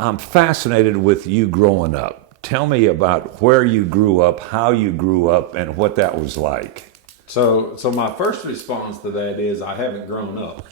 I'm fascinated with you growing up. Tell me about where you grew up, how you grew up, and what that was like. So my first response to that is I haven't grown up.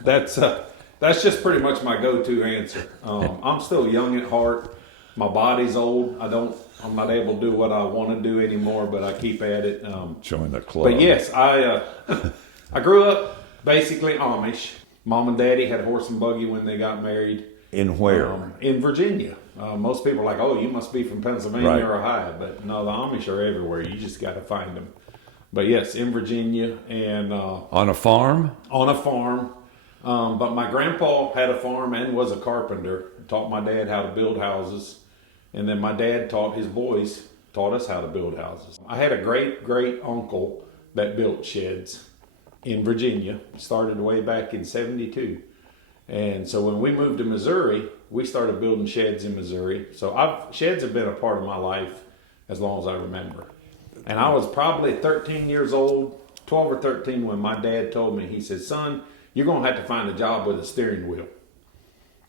That's just pretty much my go-to answer. I'm still young at heart. My body's old. I'm not able to do what I want to do anymore, but I keep at it. Join the club. But yes, I grew up basically Amish. Mom and Daddy had a horse and buggy when they got married. In where? In Virginia. Most people are like, oh, you must be from Pennsylvania Right. or Ohio. But no, the Amish are everywhere. You just got to find them. But yes, in Virginia. And On a farm? on a farm. But my grandpa had a farm and was a carpenter. Taught my dad how to build houses. And then my dad taught us how to build houses. I had a great uncle that built sheds in Virginia. Started way back in 72. And so when we moved to Missouri, we started building sheds in Missouri. So sheds have been a part of my life as long as I remember. And I was probably 13 years old, 12 or 13, when my dad told me, he said, son, you're going to have to find a job with a steering wheel.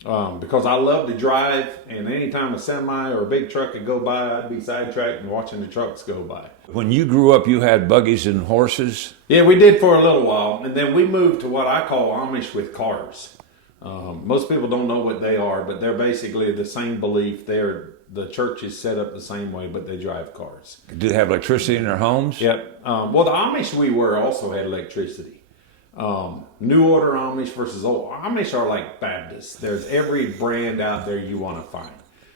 Because I love to drive, and anytime a semi or a big truck would go by, I'd be sidetracked and watching the trucks go by. When you grew up, you had buggies and horses? Yeah, we did for a little while. And then we moved to what I call Amish with cars. Most people don't know what they are, but they're basically the same belief. The church is set up the same way, but they drive cars. Do they have electricity in their homes? Yep. Well, the Amish we were also had electricity. New Order Amish versus old Amish are like Baptists. There's every brand out there you want to find.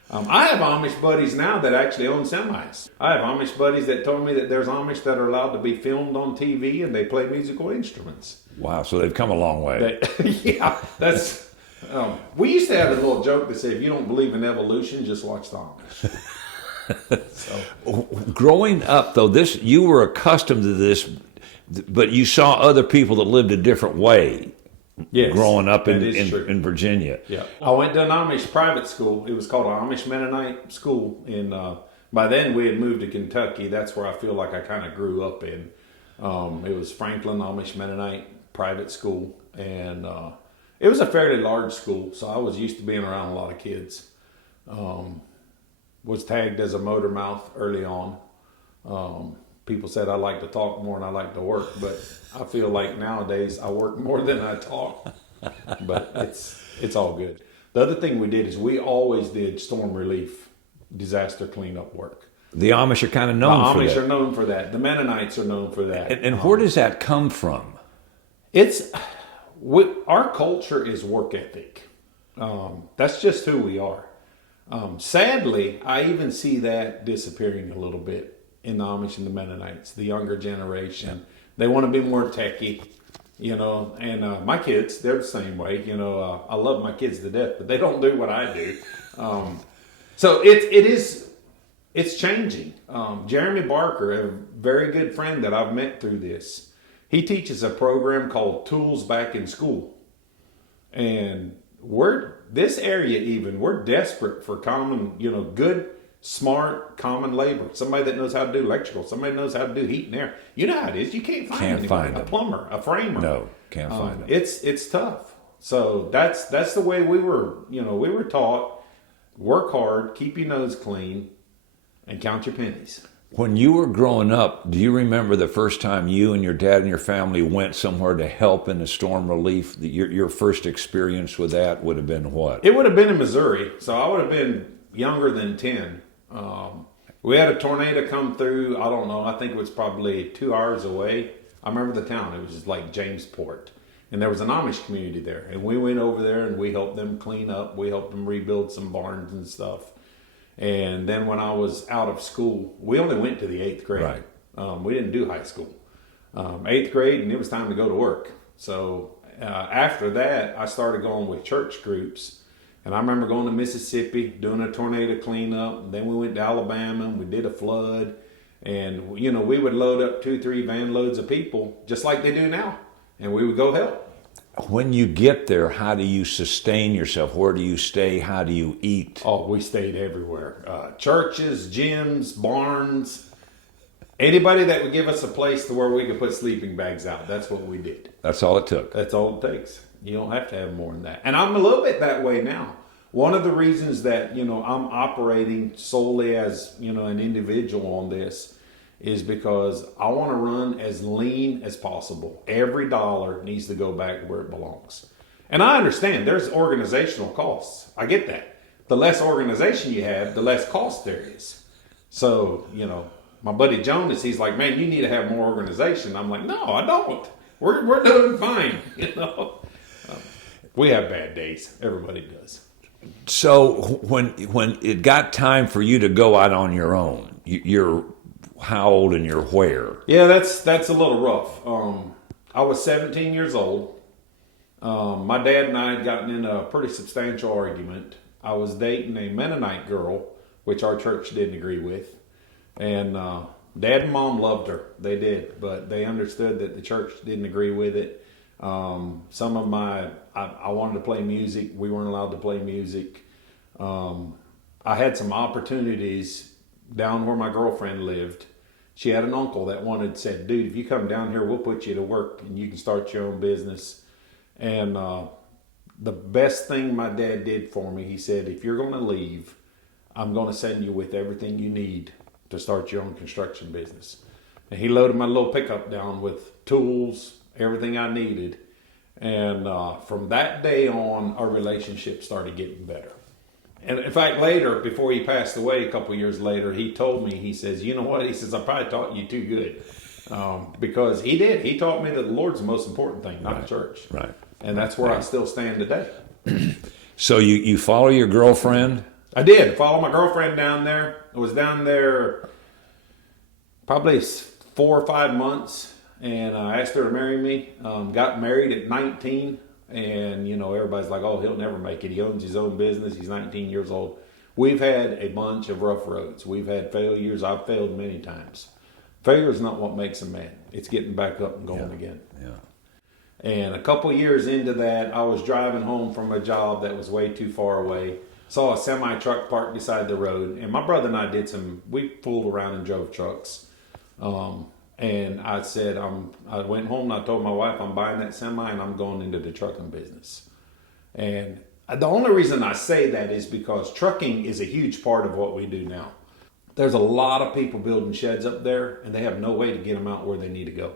I have Amish buddies now that actually own semis. I have Amish buddies that told me that there's Amish that are allowed to be filmed on TV and they play musical instruments. Wow, so they've come a long way. Yeah, that's. We used to have a little joke that said, if you don't believe in evolution, just watch the Amish. So. Growing up, though, you were accustomed to this, but you saw other people that lived a different way. Yes, growing up in Virginia. Yeah, I went to an Amish private school. It was called an Amish Mennonite school. By then we had moved to Kentucky. That's where I feel like I kind of grew up in. It was Franklin Amish Mennonite private school, and it was a fairly large school, so I was used to being around a lot of kids. Was tagged as a motor mouth early on. People said I like to talk more than I like to work, but I feel like nowadays I work more than I talk. But it's all good. The other thing we did is we always did storm relief, disaster cleanup work. The Amish are kind of known for that. The Amish are known for that. The Mennonites are known for that. And where does that come from? Our culture is work ethic. That's just who we are. Sadly, I even see that disappearing a little bit in the Amish and the Mennonites, the younger generation. They want to be more techie, and my kids, they're the same way. I love my kids to death, but they don't do what I do. So it's changing. Jeremy Barker, a very good friend that I've met through this, he teaches a program called Tools Back in School. And we're desperate for common, good, smart, common labor. Somebody that knows how to do electrical. Somebody that knows how to do heat and air. You know how it is. You can't find a plumber, a framer. No, can't find them. It's tough. So that's the way we were taught. Work hard, keep your nose clean, and count your pennies. When you were growing up, do you remember the first time you and your dad and your family went somewhere to help in the storm relief? Your first experience with that would have been what? It would have been in Missouri. So I would have been younger than 10. We had a tornado come through. I don't know. I think it was probably 2 hours away. I remember the town. It was just like Jamesport. And there was an Amish community there. And we went over there and we helped them clean up. We helped them rebuild some barns and stuff. And then when I was out of school, we only went to the 8th grade. Right. We didn't do high school. 8th grade, and it was time to go to work. So after that, I started going with church groups. And I remember going to Mississippi, doing a tornado cleanup. Then we went to Alabama, and we did a flood. And, we would load up 2-3 van loads of people, just like they do now. And we would go help. When you get there, how do you sustain yourself? Where do you stay? How do you eat? Oh, we stayed everywhere. Churches, gyms, barns. Anybody that would give us a place to where we could put sleeping bags out, that's what we did. That's all it took. That's all it takes. You don't have to have more than that. And I'm a little bit that way now. one of the reasons that, you know, I'm operating solely as, you know, an individual on this is because I want to run as lean as possible. Every dollar needs to go back where it belongs. And I understand there's organizational costs. I get that. The less organization you have, the less cost there is. So, you know, my buddy Jonas, he's like, man, you need to have more organization. I'm like, no, I don't. We're doing fine, you know. We have bad days. Everybody does. So when it got time for you to go out on your own, you're how old and you're where? Yeah, that's a little rough. I was 17 years old. My dad and I had gotten in a pretty substantial argument. I was dating a Mennonite girl, which our church didn't agree with. And Dad and Mom loved her. They did. But they understood that the church didn't agree with it. Some of I wanted to play music. We weren't allowed to play music. I had some opportunities down where my girlfriend lived. She had an uncle that said, dude, if you come down here, we'll put you to work and you can start your own business. And the best thing my dad did for me, he said, if you're going to leave, I'm going to send you with everything you need to start your own construction business. And he loaded my little pickup down with tools, everything I needed. And from that day on, our relationship started getting better. And in fact, later, before he passed away, a couple of years later, he told me, he says, you know what? He says, I probably taught you too good. Because he did. He taught me that the Lord's the most important thing, not the church. Right. And that's where I still stand today. So you follow your girlfriend? I did. Follow my girlfriend down there. I was down there probably 4 or 5 months. And I asked her to marry me. Got married at 19. And, you know, everybody's like, oh, he'll never make it. He owns his own business. He's 19 years old. We've had a bunch of rough roads. We've had failures. I've failed many times. Failure is not what makes a man. It's getting back up and going again. Yeah. And a couple years into that, I was driving home from a job that was way too far away. Saw a semi-truck parked beside the road. And my brother and I we fooled around and drove trucks. And I said, I went home and I told my wife, I'm buying that semi and I'm going into the trucking business. And the only reason I say that is because trucking is a huge part of what we do now. There's a lot of people building sheds up there and they have no way to get them out where they need to go.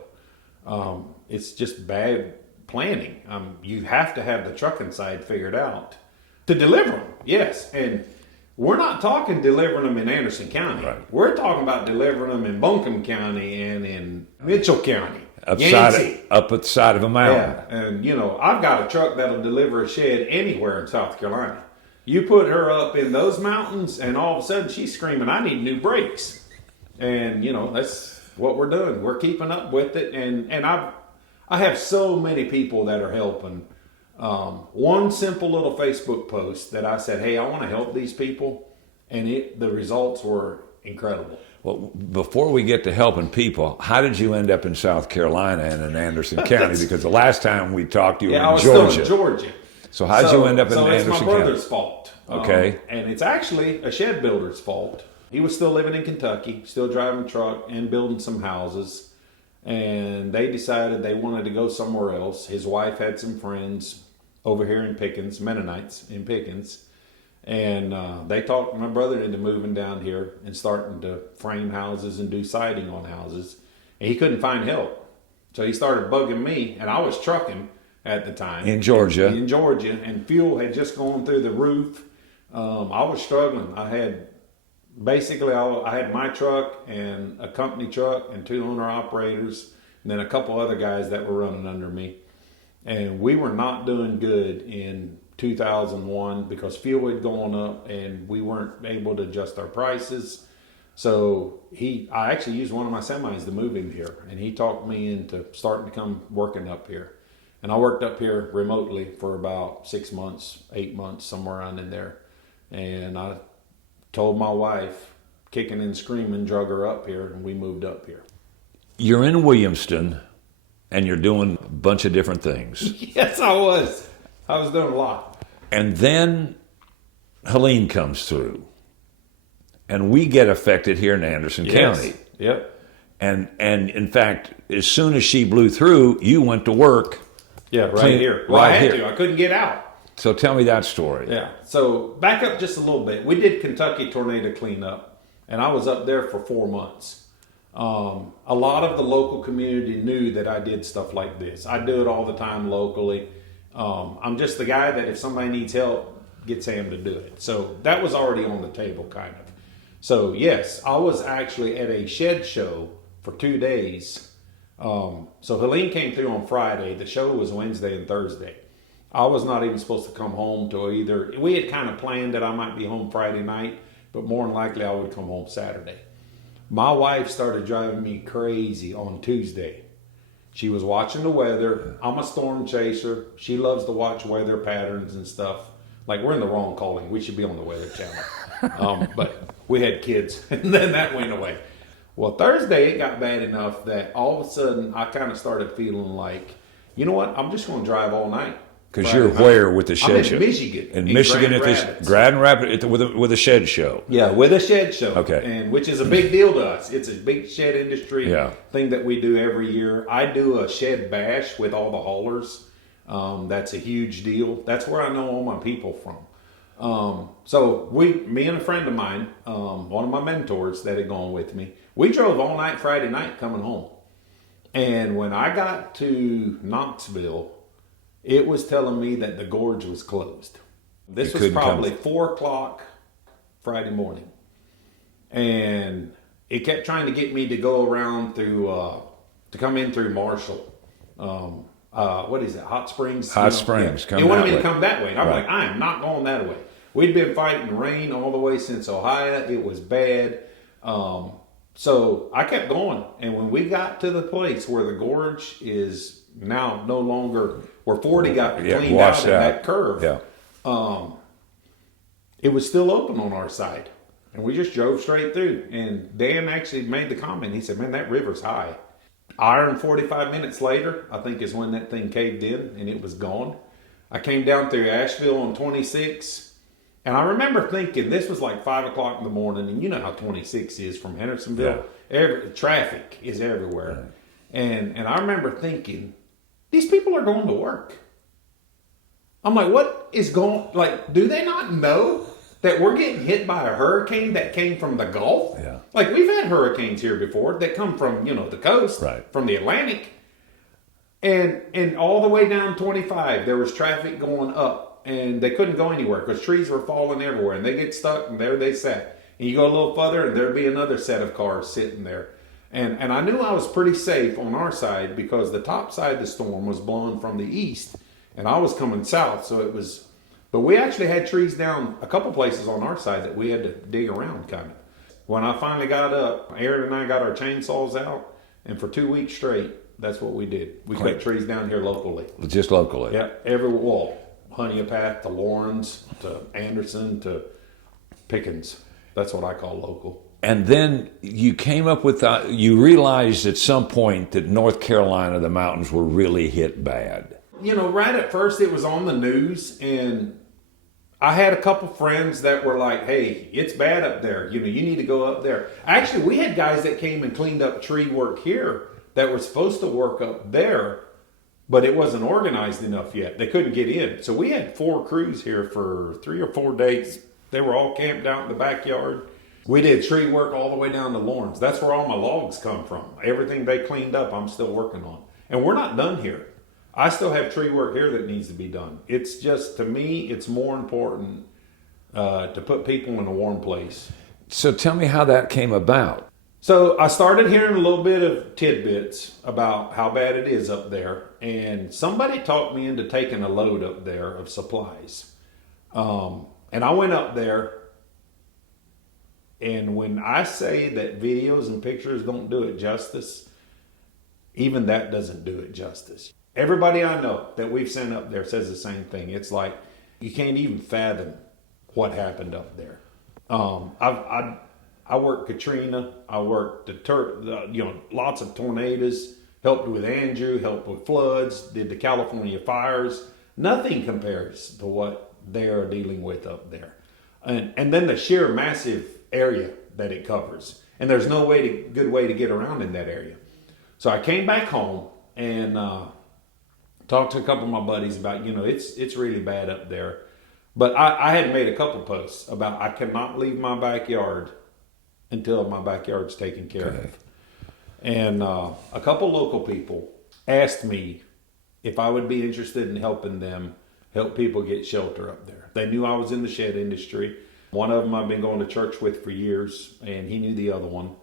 It's just bad planning. You have to have the trucking side figured out to deliver them. Yes. And we're not talking delivering them in Anderson County. Right. We're talking about delivering them in Buncombe County and in Mitchell County. Up at the side of a mountain. Yeah. And, you know, I've got a truck that'll deliver a shed anywhere in South Carolina. You put her up in those mountains and all of a sudden she's screaming, I need new brakes. And, you know, that's what we're doing. We're keeping up with it. And I have so many people that are helping. One simple little Facebook post that I said, hey, I want to help these people. And the results were incredible. Well, before we get to helping people, how did you end up in South Carolina and in Anderson County? Because the last time we talked, you were in Georgia. I was still in Georgia. So how did you end up in Anderson County? So it's my brother's fault. Okay. And it's actually a shed builder's fault. He was still living in Kentucky, still driving a truck and building some houses. And they decided they wanted to go somewhere else. His wife had some friends over here in Pickens, Mennonites in Pickens. And they talked my brother into moving down here and starting to frame houses and do siding on houses. And he couldn't find help. So he started bugging me, and I was trucking at the time. In Georgia. And fuel had just gone through the roof. I was struggling. I had my truck and a company truck and 2 owner-operators, and then a couple other guys that were running under me. And we were not doing good in 2001 because fuel had gone up and we weren't able to adjust our prices. So I actually used one of my semis to move him here, and he talked me into starting to come working up here. And I worked up here remotely for about 6 months, 8 months, somewhere around in there. And I told my wife, kicking and screaming, drug her up here, and we moved up here. You're in Williamston, and you're doing a bunch of different things. Yes, I was. I was doing a lot. And then Helene comes through, and we get affected here in Anderson County. Yep. And in fact, as soon as she blew through, you went to work. Yeah, right here. Well, I had to. I couldn't get out. So tell me that story. Yeah. So back up just a little bit. We did Kentucky tornado cleanup, and I was up there for 4 months. A lot of the local community knew that I did stuff like this. I do it all the time locally. I'm just the guy that if somebody needs help, get Sam to do it. So that was already on the table, kind of. So yes, I was actually at a shed show for 2 days. So Helene came through on Friday. The show was Wednesday and Thursday. I was not even supposed to come home till either. We had kind of planned that I might be home Friday night, but more than likely I would come home Saturday. My wife started driving me crazy on Tuesday. She was watching the weather. I'm a storm chaser. She loves to watch weather patterns and stuff. Like, we're in the wrong calling. We should be on the Weather Channel. But we had kids, and then that went away. Well, Thursday it got bad enough that all of a sudden I kind of started feeling like, you know what? I'm just going to drive all night. Because you're where with the shed show? I'm in Michigan. In Michigan at this Grand Rapids with a shed show. Yeah, with a shed show. Okay. And which is a big deal to us. It's a big shed industry thing that we do every year. I do a shed bash with all the haulers. That's a huge deal. That's where I know all my people from. So me and a friend of mine, one of my mentors that had gone with me, we drove all night Friday night coming home. And when I got to Knoxville, it was telling me that the gorge was closed. This was probably 4 o'clock Friday morning. And it kept trying to get me to go around through, to come in through Marshall. What is it? Hot Springs? Hot Springs. They wanted me to come that way. And I'm like, I am not going that way. We'd been fighting rain all the way since Ohio. It was bad. So I kept going. And when we got to the place where the gorge is now no longer, where 40 got cleaned out in that curve, it was still open on our side. And we just drove straight through. And Dan actually made the comment. He said, man, that river's high. Hour and 45 minutes later, I think is when that thing caved in and it was gone. I came down through Asheville on 26. And I remember thinking, this was like 5 o'clock in the morning. And you know how 26 is from Hendersonville. Traffic is everywhere. Right. And I remember thinking, these people are going to work. I'm like, what is going, like, do they not know that we're getting hit by a hurricane that came from the Gulf? Yeah. Like, we've had hurricanes here before that come from, the coast, from the Atlantic. And all the way down 25, there was traffic going up, and they couldn't go anywhere because trees were falling everywhere, and they get stuck, and there they sat. And you go a little further, and there'd be another set of cars sitting there. And I knew I was pretty safe on our side because the top side of the storm was blowing from the east and I was coming south. So it was, but we actually had trees down a couple places on our side that we had to dig around kind of. When I finally got up, Aaron and I got our chainsaws out, and for 2 weeks straight, that's what we did. We cut trees down here locally. Just locally? Yeah, every wall. Honeypath to Lawrence to Anderson to Pickens. That's what I call local. And then you came up with, you realized at some point that North Carolina, the mountains were really hit bad. Right at first it was on the news, and I had a couple friends that were like, hey, it's bad up there. You need to go up there. Actually, we had guys that came and cleaned up tree work here that were supposed to work up there, but it wasn't organized enough yet. They couldn't get in. So we had 4 crews here for 3 or 4 days. They were all camped out in the backyard. We did tree work all the way down to Lawrence. That's where all my logs come from. Everything they cleaned up, I'm still working on. And we're not done here. I still have tree work here that needs to be done. It's just, to me, it's more important to put people in a warm place. So tell me how that came about. So I started hearing a little bit of tidbits about how bad it is up there. And somebody talked me into taking a load up there of supplies. And I went up there. And when I say that videos and pictures don't do it justice, even that doesn't do it justice. Everybody I know that we've sent up there says the same thing. It's like you can't even fathom what happened up there. I worked Katrina. I worked lots of tornadoes. Helped with Andrew. Helped with floods. Did the California fires. Nothing compares to what they are dealing with up there. And then the sheer massive area that it covers, and there's no good way to get around in that area. So I came back home, and Talked to a couple of my buddies about, it's really bad up there. But I had made a couple posts about I cannot leave my backyard until my backyard's taken care of. And a couple local people asked me if I would be interested in helping them help people get shelter up there. They knew I was in the shed industry. One of them I've been going to church with for years, and he knew the other one.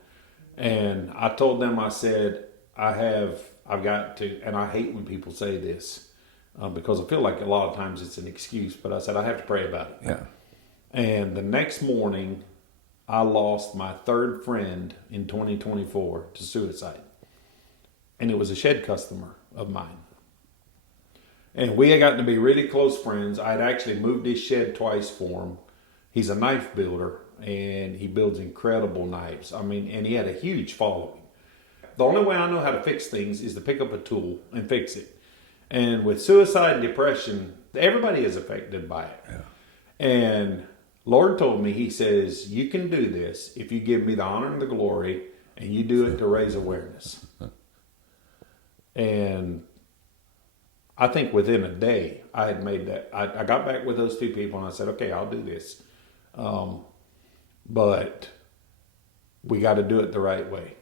And I told them, I said, I've got to, and I hate when people say this because I feel like a lot of times it's an excuse, but I said, I have to pray about it. Yeah. And the next morning, I lost my third friend in 2024 to suicide. And it was a shed customer of mine. And we had gotten to be really close friends. I had actually moved his shed twice for him. He's a knife builder, and he builds incredible knives. I mean, and he had a huge following. The only way I know how to fix things is to pick up a tool and fix it. And with suicide and depression, everybody is affected by it. Yeah. And Lord told me, he says, you can do this if you give me the honor and the glory, and you do it to raise awareness. And I think within a day, I had made that. I got back with those two people, and I said, okay, I'll do this. But we got to do it the right way.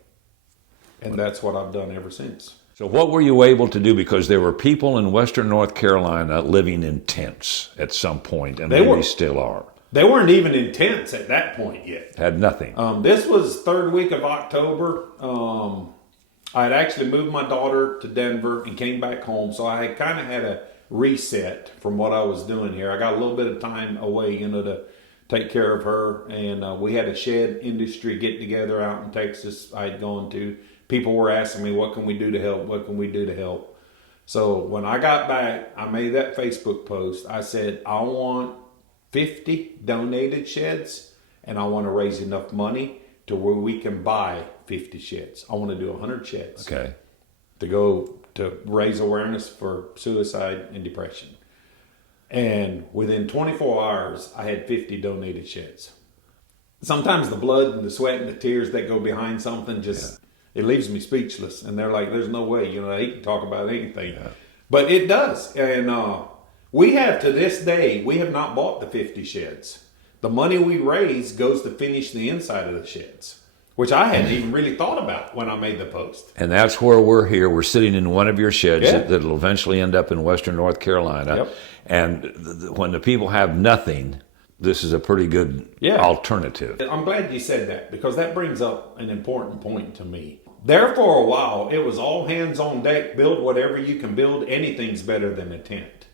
And that's what I've done ever since. So what were you able to do? Because there were people in Western North Carolina living in tents at some point, and they still are. They weren't even in tents at that point yet. Had nothing. This was third week of October. I had actually moved my daughter to Denver and came back home. So I had kind of had a reset from what I was doing here. I got a little bit of time away, to take care of her. And we had a shed industry get together out in Texas I had gone to. People were asking me, what can we do to help? What can we do to help? So when I got back, I made that Facebook post. I said, I want 50 donated sheds, and I want to raise enough money to where we can buy 50 sheds. I want to do 100 sheds. Okay. To go to raise awareness for suicide and depression. And within 24 hours, I had 50 donated sheds. Sometimes the blood and the sweat and the tears that go behind something it leaves me speechless. And they're like, there's no way, he can talk about anything. Yeah. But it does. And we have, to this day, we have not bought the 50 sheds. The money we raise goes to finish the inside of the sheds, which I hadn't even really thought about when I made the post. And that's where we're here. We're sitting in one of your sheds that'll eventually end up in Western North Carolina. Yep. And when the people have nothing, this is a pretty good alternative. I'm glad you said that, because that brings up an important point to me. There for a while, it was all hands on deck, build whatever you can build. Anything's better than a tent.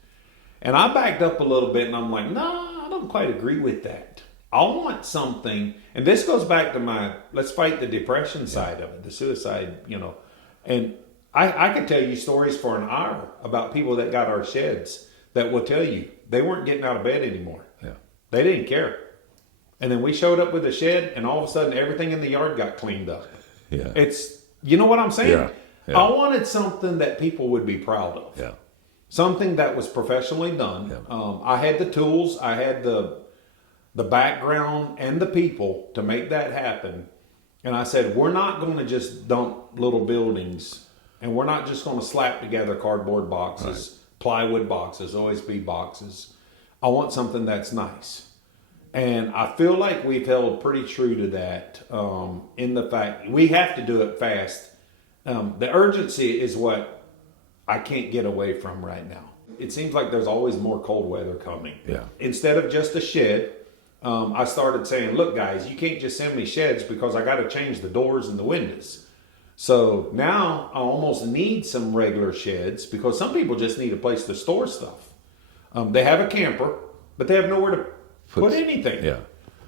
And I backed up a little bit, and I'm like, I don't quite agree with that. I want something, and this goes back to my, let's fight the depression side of it, the suicide, And I could tell you stories for an hour about people that got our sheds that will tell you they weren't getting out of bed anymore. Yeah. They didn't care. And then we showed up with a shed, and all of a sudden everything in the yard got cleaned up. Yeah. It's, you know what I'm saying? Yeah. Yeah. I wanted something that people would be proud of. Yeah. Something that was professionally done. Yeah. I had the tools, I had the background and the people to make that happen. And I said, we're not going to just dump little buildings, and we're not just going to slap together cardboard boxes, plywood boxes, OSB boxes. I want something that's nice. And I feel like we've held pretty true to that in the fact we have to do it fast. The urgency is what I can't get away from right now. It seems like there's always more cold weather coming. Yeah. Instead of just a shed, I started saying, look, guys, you can't just send me sheds because I got to change the doors and the windows. So now I almost need some regular sheds because some people just need a place to store stuff. They have a camper, but they have nowhere to put anything. Yeah.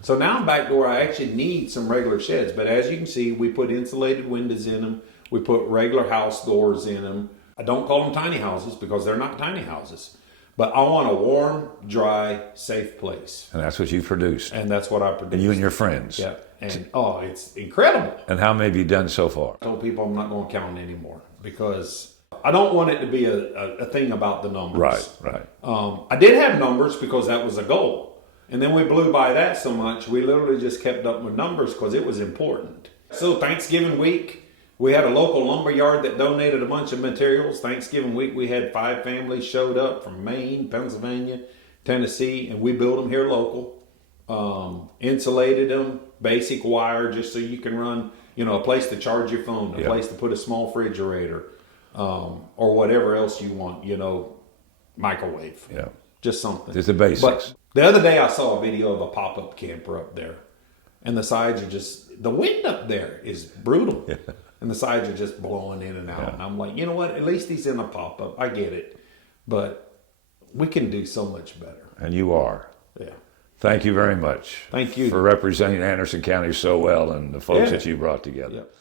So now I'm back to where I actually need some regular sheds. But as you can see, we put insulated windows in them. We put regular house doors in them. I don't call them tiny houses because they're not tiny houses. But I want a warm, dry, safe place. And that's what you produced. And that's what I produced. And you and your friends. Yeah. And it's incredible. And how many have you done so far? I told people I'm not going to count anymore because I don't want it to be a thing about the numbers. Right. I did have numbers because that was a goal. And then we blew by that so much, we literally just kept up with numbers because it was important. So Thanksgiving week, We had a local lumber yard that donated a bunch of materials. Thanksgiving week, we had 5 families showed up from Maine, Pennsylvania, Tennessee, and we built them here local. Insulated them, basic wire, just so you can run, a place to charge your phone, a place to put a small refrigerator, or whatever else you want, microwave. Yeah. Just something. Just the basics. But the other day I saw a video of a pop-up camper up there, and the sides are just, the wind up there is brutal. Yeah. And the sides are just blowing in and out. Yeah. And I'm like, you know what? At least he's in a pop-up. I get it. But we can do so much better. And you are. Yeah. Thank you very much. Thank you. For representing Anderson County so well and the folks that you brought together. Yep.